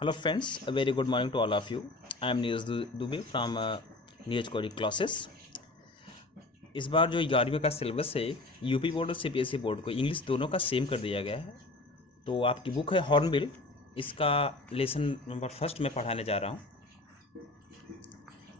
Hello friends, a very good morning to all of you. I am Neeraj Dubey from Neeraj Coding Classes. इस बार जो 11वीं का syllabus है UP board और CPSE board को English दोनों का सेम कर दिया गया है। तो आपकी बुक है हॉर्नबिल, इसका लेसन नंबर फर्स्ट में पढ़ाने जा रहा हूँ।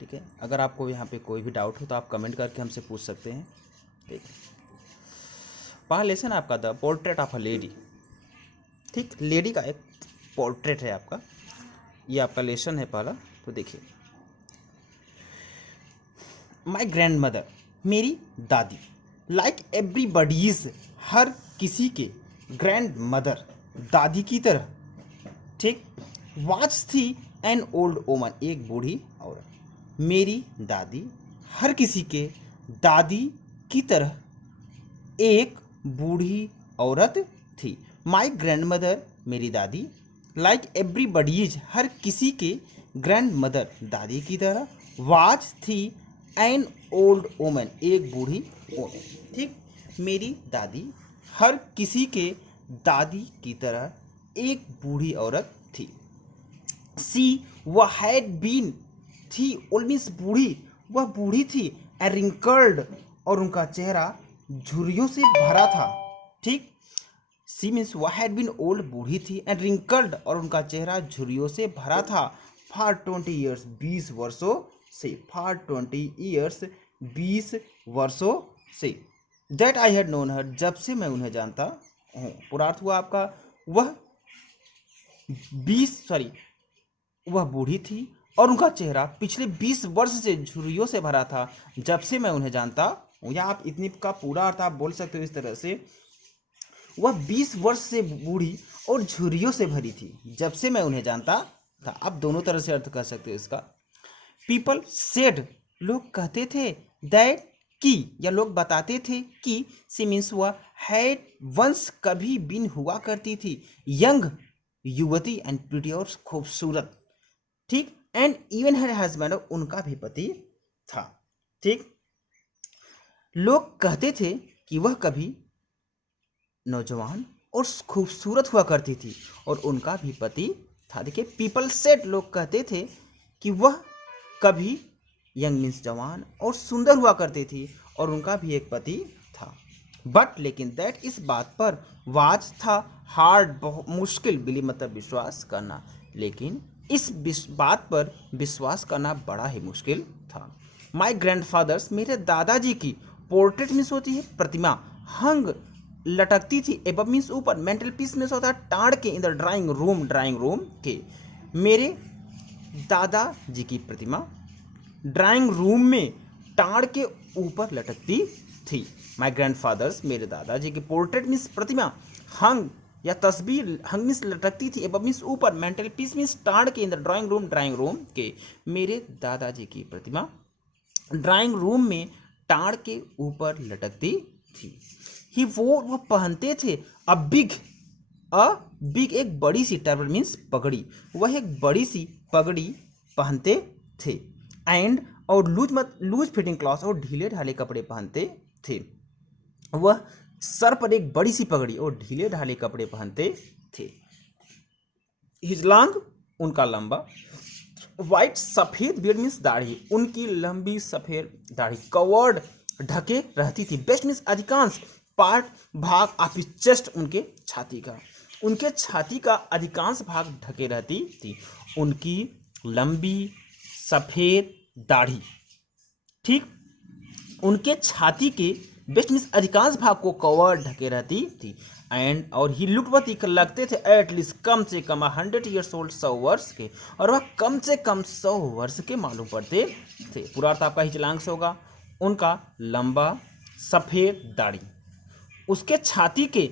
ठीक है, अगर आपको यहाँ पे कोई भी डाउट हो तो आप कमेंट करके हमसे पूछ सकते हैं। ठीक, पहला लेसन आपका the portrait of a lady. ठीक, लेडी का एक पोर्ट्रेट है आपका, ये आपका लेसन है पहला। तो देखिए, माई ग्रैंड मदर, मेरी दादी, लाइक एवरीबडीज, हर किसी के, ग्रैंड मदर, दादी की तरह। ठीक, वाच थी एन ओल्ड वोमन, एक बूढ़ी औरत। मेरी दादी हर किसी के दादी की तरह एक बूढ़ी औरत थी। माई ग्रैंड मदर, मेरी दादी, लाइक एवरीबडीज, हर किसी के ग्रैंड मदर, दादी की तरह, वाच थी एन ओल्ड वोमन, एक बूढ़ी औरत। ठीक, मेरी दादी हर किसी के दादी की तरह एक बूढ़ी औरत थी। सी वह हैड बीन, थी ऑलमीस बूढ़ी, वह बूढ़ी थी। ए रिंकल्ड, और उनका चेहरा झुर्रियों से भरा था। ठीक, सी मीन्स वह हैड बीन ओल्ड, बूढ़ी थी, एंड रिंकल्ड, और उनका चेहरा झुर्रियों से भरा था। फॉर 20 ईयर्स, 20 वर्षों से, फॉर 20 ईयर्स, 20 वर्षों से। दैट आई हैड नोन हर, जब से मैं उन्हें जानता हूँ। पूर्वार्थ हुआ आपका, वह वह बूढ़ी थी और उनका चेहरा पिछले 20 वर्ष से झुर्रियों से भरा था, जब से मैं उन्हें जानता हूँ। या आप इतनी का पूरा अर्थ आप बोल सकते हो इस तरह से, वह 20 वर्ष से बूढ़ी और झुर्रियों से भरी थी, जब से मैं उन्हें जानता था। आप दोनों तरह से अर्थ कर सकते हो इसका। पीपल सेड, लोग कहते थे, दैट की, या लोग बताते थे कि, सी मीन्स वह हैड वंस, कभी बिन, हुआ करती थी, यंग, युवती, एंड प्रिटी, और खूबसूरत। ठीक, एंड इवन हर हस्बैंड, उनका भी पति था। ठीक, लोग कहते थे कि वह कभी नौजवान और खूबसूरत हुआ करती थी और उनका भी पति था। देखिए, पीपल सेड, लोग कहते थे कि वह कभी, यंग मीन्स जवान, और सुंदर हुआ करती थी और उनका भी एक पति था। बट लेकिन, दैट, इस बात पर, वाज था, हार्ड, बहुत मुश्किल, बिलीव मतलब विश्वास करना, लेकिन इस बात पर विश्वास करना बड़ा ही मुश्किल था। माई ग्रैंडफादर्स, मेरे दादाजी की, पोर्ट्रेट मीन्स होती है प्रतिमा, हंग, लटकती थी, एबव मीन्स ऊपर, मेंटल पीस मीन्स होता है टाड़ के, इन द ड्राइंग रूम के। मेरे दादाजी की प्रतिमा ड्राइंग रूम में टाड़ के ऊपर लटकती थी। माई ग्रैंडफादर्स, मेरे दादाजी की, पोर्ट्रेट मीन्स प्रतिमा, हंग या तस्वीर, हंग मीन्स लटकती थी, एबव मीन्स ऊपर, मेंटल पीस मीन्स टाड़ के, इन द ड्राइंग रूम के। मेरे दादाजी की प्रतिमा ड्राइंग रूम में टाड़ के ऊपर लटकती थी। ही वो पहनते थे, अ बिग, एक बड़ी सी, टर्बल मीन्स पगड़ी, वह एक बड़ी सी पगड़ी पहनते थे। एंड, और लूज फिटिंग क्लॉथ, और ढीले ढाले कपड़े पहनते थे। वह सर पर एक बड़ी सी पगड़ी और ढीले ढाले कपड़े पहनते थे। हिज लॉन्ग, उनका लंबा, वाइट, सफेद बियर्ड मीन्स दाढ़ी, उनकी लंबी सफेद दाढ़ी, कवर्ड, ढके रहती थी। बेस्ट मीन्स अधिकांश, पार्ट, भाग, ऑफ चेस्ट, उनके छाती का अधिकांश भाग ढके रहती थी। उनकी लंबी सफेद दाढ़ी, ठीक, उनके छाती के, बेस्ट मीन्स अधिकांश भाग को, कवर, ढके रहती थी। एंड, और ही लुटवती, लगते थे, एटलीस्ट, कम से कम, 100 ईयर्स ओल्ड, 100 वर्ष के, और वह कम से कम 100 वर्ष के मालूम पड़ते थे। पूरा अर्थ आपका हिजलांश होगा, उनका लंबा सफेद दाढ़ी, उसके छाती के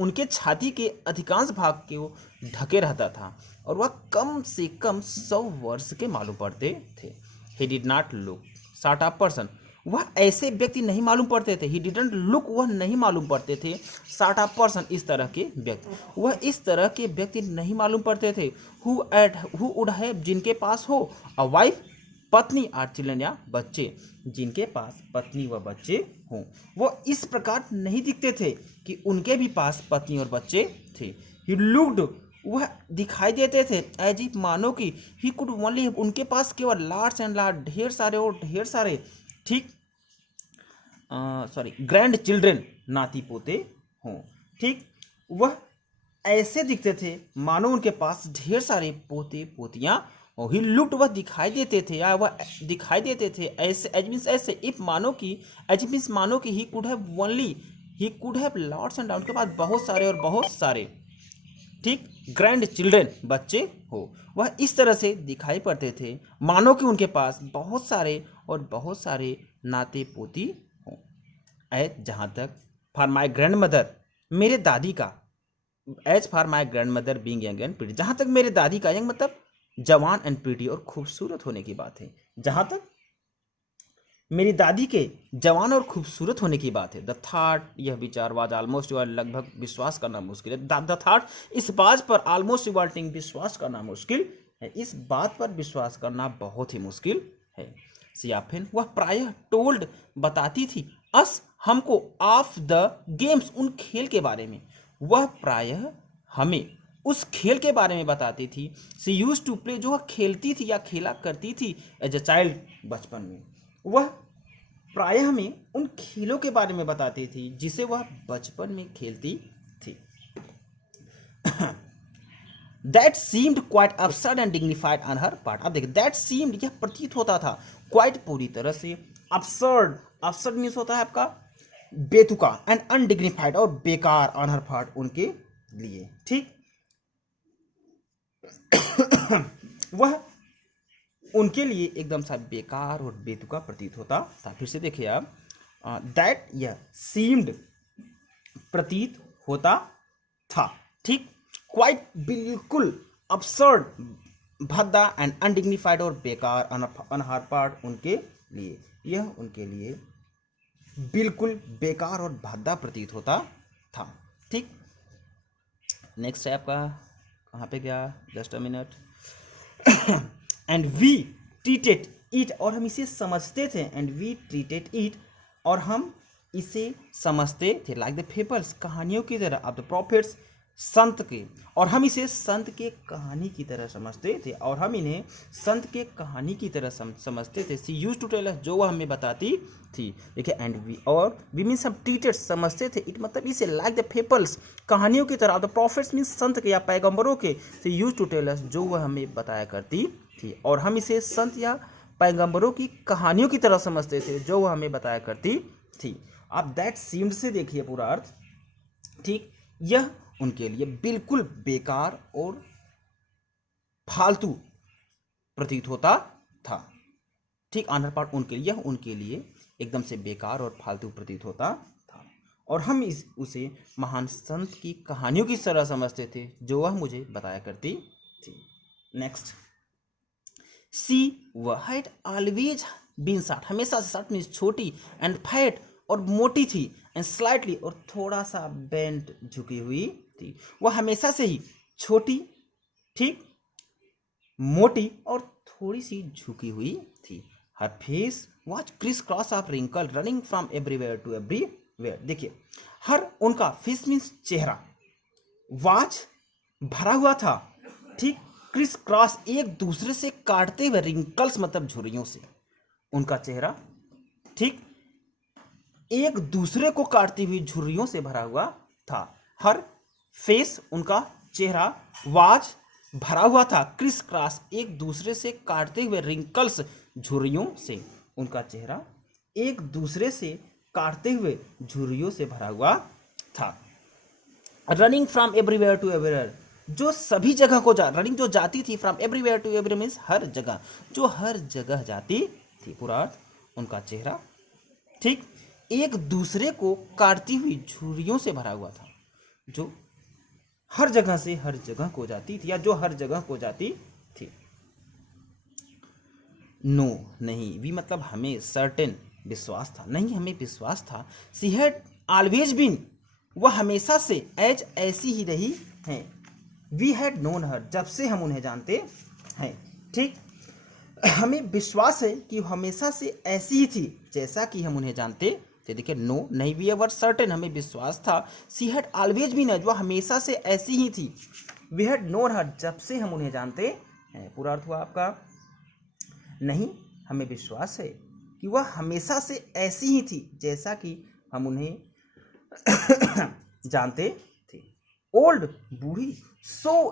उनके छाती के अधिकांश भाग के वो ढके रहता था, और वह कम से कम 100 वर्ष के मालूम पड़ते थे। He did not look sort of person, वह ऐसे व्यक्ति नहीं मालूम पड़ते थे। ही डिडंट लुक, वह नहीं मालूम पड़ते थे। सॉर्ट ऑफ पर्सन, इस तरह के व्यक्ति, वह इस तरह के व्यक्ति नहीं मालूम पड़ते थे। हु वुड हैव, जिनके पास हो, अ वाइफ, पत्नी, और चिल्ड्रन, या बच्चे, जिनके पास पत्नी व बच्चे हों। वो इस प्रकार नहीं दिखते थे कि उनके भी पास पत्नी और बच्चे थे। ही लुक्ड, वह दिखाई देते थे एज इफ मानो कि ही कुड ओनली, उनके पास केवल लार्ज एंड लार्ज, ढेर सारे और ढेर सारे, ठीक, सॉरी, ग्रैंड चिल्ड्रन, नाती पोते हों, ठीक। वह ऐसे दिखते थे मानो उनके पास ढेर सारे पोते पोतियां और ही लुक्ड, वह दिखाई देते थे या वह दिखाई देते थे ऐसे, एज मीन्स ऐसे, इफ मानो कि, एज मीन्स मानो कि he could have only, he could have lots and उनके पास बहुत सारे और बहुत सारे, ठीक, ग्रैंड चिल्ड्रन, बच्चे हो। वह इस तरह से दिखाई पड़ते थे मानो कि उनके पास बहुत सारे और बहुत सारे नाते पोती हों। जहाँ तक फॉर माई ग्रैंड मदर, मेरे दादी का, as for my grandmother being young and pretty, जहाँ तक मेरे दादी का, यंग मतलब जवान एंड प्रीटी और खूबसूरत होने की बात है, जहाँ तक मेरी दादी के जवान और खूबसूरत होने की बात है। द थॉट, यह विचार, वाज ऑलमोस्ट युअर, लगभग विश्वास करना मुश्किल है। द थॉट, इस बात पर, ऑलमोस्ट युअर्टिंग, विश्वास करना मुश्किल है, इस बात पर विश्वास करना बहुत ही मुश्किल है। सियाफिन, वह प्रायः टोल्ड, बताती थी, अस, हमको, ऑफ द गेम्स, उन खेल के बारे में, वह प्रायः हमें उस खेल के बारे में बताती थी। सी यूज टू प्ले, जो वह खेलती थी या खेला करती थी एज अ चाइल्ड, बचपन में। वह प्रायः हमें उन खेलों के बारे में बताती थी जिसे वह बचपन में खेलती थी। That seemed quite absurd and dignified on her part. अब देखिए, दैट सीम्ड, यह प्रतीत होता था, क्वाइट, पूरी तरह से, absurd, absurd मीन्स होता है आपका बेतुका, एंड अनडिग्निफाइड, और बेकार, ऑन हर पार्ट, उनके लिए, ठीक। वह उनके लिए एकदम सा बेकार और बेतुका प्रतीत होता था। फिर से देखिए आप, दैट, यह सीम्ड, प्रतीत होता था, ठीक, क्वाइट, बिल्कुल, absurd, भद्दा, एंड अनडिग्निफाइड, और बेकार, ऑन हर पार्ट, उनके लिए, यह उनके लिए बिल्कुल बेकार और भद्दा प्रतीत होता था, ठीक। नेक्स्ट है आपका, कहाँ पे गया, just a minute. And we treated it, और हम इसे समझते थे, एंड वी ट्रीटेड इट, और हम इसे समझते थे, लाइक द फेबल्स, कहानियों की तरह, ऑफ द प्रॉफिट्स, संत के, और हम इसे संत के कहानी की तरह समझते थे, और हम इन्हें संत के कहानी की तरह समझते थे। सी यूज टू टेल अस, जो वह हमें बताती थी, देखिए, एंड वी, और वी मीन्स हम ट्रीटेड, समझते थे, इट मतलब इसे, लाइक द फेबल्स, कहानियों की तरह, ऑफ द प्रॉफिट्स मीन्स संत के या पैगंबरों के, सी यूज टू टेल अस, जो वह हमें बताया करती थी, और हम इसे संत या पैगंबरों की कहानियों की तरह समझते थे, जो वह हमें बताया करती थी। आप दैट सीम्ड से देखिए पूरा अर्थ, ठीक, यह उनके लिए बिल्कुल बेकार और फालतू प्रतीत होता था, ठीक, ऑनर पार्ट, उनके लिए, यह उनके लिए एकदम से बेकार और फालतू प्रतीत होता था, और हम उसे महान संत की कहानियों की तरह समझते थे, जो वह मुझे बताया करती थी। नेक्स्ट, सी, वह हैड ऑलवेज बीन शॉर्ट, हमेशा से, शॉर्ट मीन्स छोटी, एंड फैट, और मोटी थी, एंड स्लाइटली, और थोड़ा सा बेंट, झुकी हुई थी। वह हमेशा से ही छोटी, ठीक, मोटी, और थोड़ी सी झुकी हुई थी। Her face was crisscross of wrinkle running from everywhere to everywhere. देखिए, हर उनका फेस मीन्स चेहरा, वाच, भरा हुआ था, ठीक, क्रिस क्रॉस, एक दूसरे से काटते हुए, रिंकल्स मतलब झुर्रियों से, उनका चेहरा, ठीक, एक दूसरे को काटती हुई झुर्रियों से भरा हुआ था। हर फेस, उनका चेहरा, वाज, भरा हुआ था, क्रिस क्रॉस, एक दूसरे से काटते हुए, रिंकल्स, झुर्रियों से, उनका चेहरा एक दूसरे से काटते हुए झुर्रियों से भरा हुआ था। Running from everywhere to everywhere, जो सभी जगह को रनिंग, जो जाती थी, from everywhere to everywhere means हर जगह, जो हर जगह जाती थी, पूरा अर्थ, उनका चेहरा, ठीक, एक दूसरे को काटती हुई झुर्रियों से भरा हुआ था, जो हर जगह से हर जगह को जाती थी, या जो हर जगह को जाती थी। नो, नहीं, वी मतलब हमें, सर्टेन, विश्वास था, नहीं, हमें विश्वास था। सी हैड ऑलवेज बीन, वह हमेशा से, एज, ऐसी ही रही हैं। वी हैड नोन हर, जब से हम उन्हें जानते हैं, ठीक, हमें विश्वास है कि हमेशा से ऐसी ही थी जैसा कि हम उन्हें जानते थे। देखिए, नो, नहीं, वी वर सर्टेन, हमें विश्वास था। सी हैड ऑलवेज बीन, वह हमेशा से ऐसी ही थी, वी हैड नोन हर, जब से हम उन्हें जानते हैं। पूरा अर्थ हुआ आपका, नहीं हमें विश्वास है कि वह हमेशा से ऐसी ही थी जैसा कि हम उन्हें जानते थे। ओल्ड बूढ़ी, सो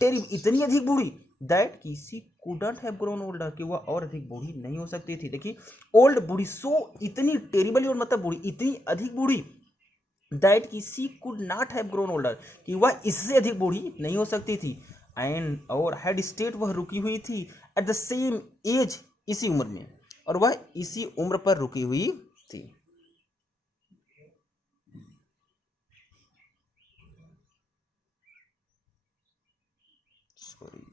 टेरिबल, इतनी अधिक बूढ़ी, दैट कि सी कुडंट हैव ग्रोन ओल्डर, कि वह और अधिक बूढ़ी नहीं हो सकती थी। देखिए ओल्ड बूढ़ी, सो इतनी टेरिबली, और मतलब बूढ़ी, इतनी अधिक बूढ़ी, दैट कि she could not have grown older, कि वह इससे अधिक बूढ़ी नहीं हो सकती थी। एंड और हैड स्टेट, वह रुकी हुई थी एट द सेम एज, इसी उम्र में, और वह इसी उम्र पर रुकी हुई थी। सॉरी।